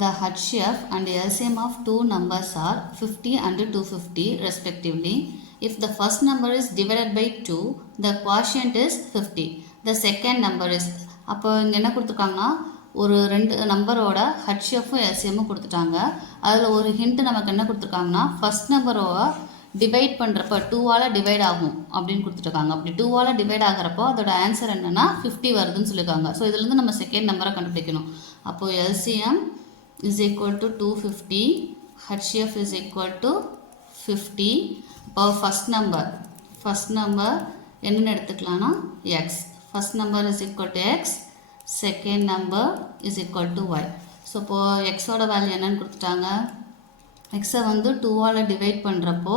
The HCF and LCM of two numbers are 50 and 250 respectively. If the first number is divided by 2, the quotient is 50. The second number is, அப்போ இங்கே என்ன கொடுத்துருக்காங்கன்னா ஒரு ரெண்டு நம்பரோட ஹெச்எஃப்பும் எல்சிஎம்மும் கொடுத்துட்டாங்க. அதில் ஒரு ஹிண்ட் நமக்கு என்ன கொடுத்துருக்காங்கன்னா ஃபஸ்ட் நம்பரோட டிவைட் பண்ணுறப்ப 2ஆல் டிவைட் ஆகும் அப்படின்னு கொடுத்துருக்காங்க. அப்படி 2ஆல் டிவைட் ஆகிறப்போ அதோட ஆன்சர் என்னென்னா 50 வருதுன்னு சொல்லியிருக்காங்க. ஸோ இதுலேருந்து நம்ம செகண்ட் நம்பரை கண்டுபிடிக்கணும். அப்போது LCM is equal to 250, HCF is equal to 50. இப்போ first number என்னென்னு எடுத்துக்கலாம்னா x. First number is equal to x, second number is equal to y. So இப்போது எக்ஸோட வேல்யூ என்னென்னு கொடுத்துட்டாங்க, எக்ஸை வந்து 2ஆல் டிவைட் பண்ணுறப்போ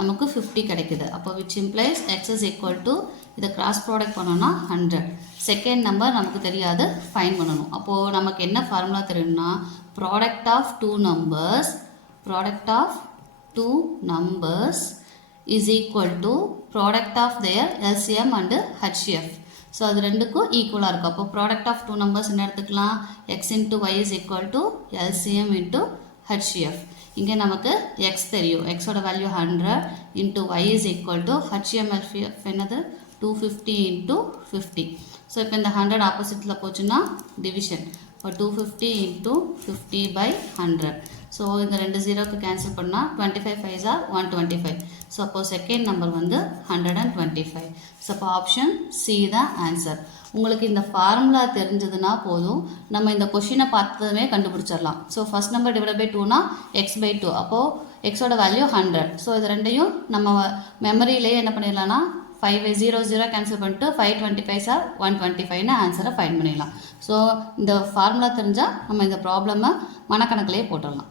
நமக்கு 50 கிடைக்குது. அப்போ which implies x is equal to, இதை கிராஸ் ப்ராடக்ட் பண்ணோன்னா 100. செகண்ட் நம்பர் நமக்கு தெரியாது, ஃபைன் பண்ணணும். அப்போது நமக்கு என்ன ஃபார்முலா தெரியும்னா product of two numbers is equal to product of their LCM and HCF. So அது ரெண்டுக்கும் ஈக்குவலாக இருக்கும். அப்போ ப்ராடக்ட் ஆஃப் டூ நம்பர்ஸ் என்ன எடுத்துக்கலாம், x into y is equal to LCM into HCF. இங்கே நமக்கு எக்ஸ் தெரியும், எக்ஸோட value 100 into y is equal to HM LCF என்னது 250 இன்ட்டு 50. ஸோ இப்போ இந்த 100 ஆப்போசிட்டில் போச்சுன்னா டிவிஷன். இப்போ 250 இன்ட்டு 50 பை 100. ஸோ இந்த ரெண்டு ஜீரோக்கு கேன்சல் பண்ணால் 25 5s are 125. ஸோ அப்போது செகண்ட் நம்பர் வந்து 125. ஸோ அப்போ ஆப்ஷன் சி தான் ஆன்சர். உங்களுக்கு இந்த ஃபார்முலா தெரிஞ்சதுன்னா போதும், நம்ம இந்த கொஷினை பார்த்ததுமே கண்டுபிடிச்சிடலாம். So first number divide by 2னா எக்ஸ் பை 2, அப்போது எக்ஸோட வேல்யூ 100. ஸோ இது ரெண்டையும் நம்ம மெமரியிலேயே என்ன பண்ணிடலாம்னா 5 0 0 கேன்சல் பண்ணிட்டு 525s are 125ன்னு ஆன்சரை ஃபைண்ட் பண்ணிடலாம். ஸோ இந்த ஃபார்முலா தெரிஞ்சால் நம்ம இந்த ப்ராப்ளமை மனக்கணக்கிலே போட்டுடலாம்.